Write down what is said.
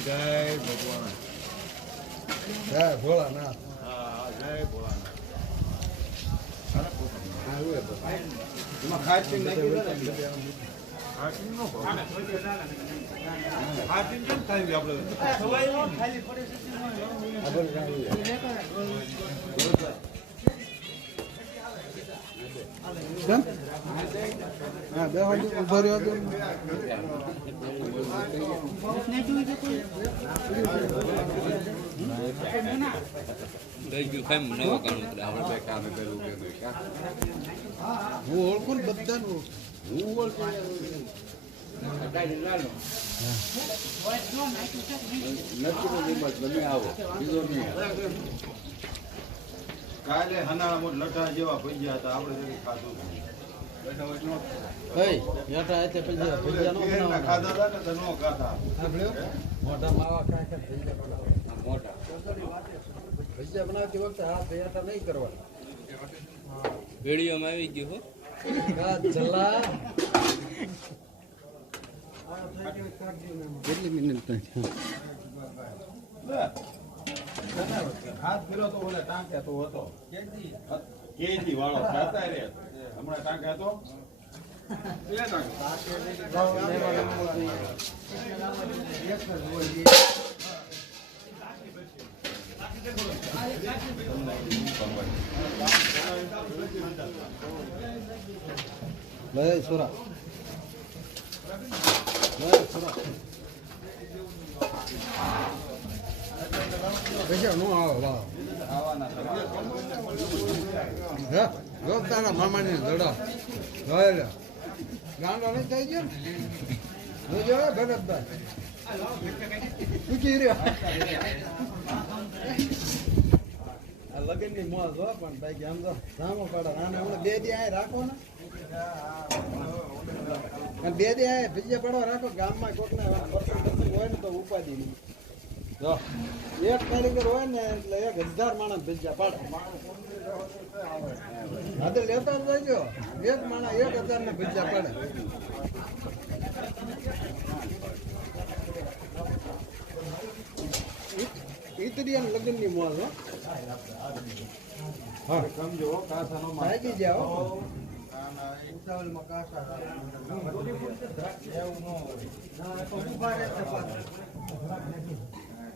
જય ભગવાન જય ભોળાનાથ જય ભોળાનાથ ખાસ આપણે. કેમ? હા બે વાગે ઊભો રહ્યો તો. હું ઓળખું ને બધાને. હું ઓળખું કાલે હનાળા મોટ લઠા જેવા ભજીયા હતા આપણે જરી ખાધું. વિડીયોમાં આવી ગયું કેટલી મિનિટ હાથ ફેરો તો ઓલે ટાંકે તો હતો. કેજી વાળો ખાતા રે. હમણાં ટાંકે હતો? સુરા. સુરા. પૈસા નો આવે વાહ હે જો તારા મામાની દડા જોયેલા ગાંડો નહીં થઈ ગયો ને? જો ભરતભાઈ પૂછી રહ્યો આ લગનની મોજ હો પણ બાકી આમ તો સામો પાડે આને હમણાં બે દી આ રાખો ને બે દી આ ભીજે પડવા રાખો ગામમાં કોકને હોય ને તો ઉપાધિ નહીં જો, એક કારીગર હોય ને એટલે એક હજાર માણસ ભેજા પાડે. હા તો લેતા જ જજો એક માણસ એક હજાર ને ભેજા પાડે ઈતરિયાન લગ્નની મોજ, હો. હા. સમજો કાસાનો માગી જાઓ બાર કટકો કરી ઊભો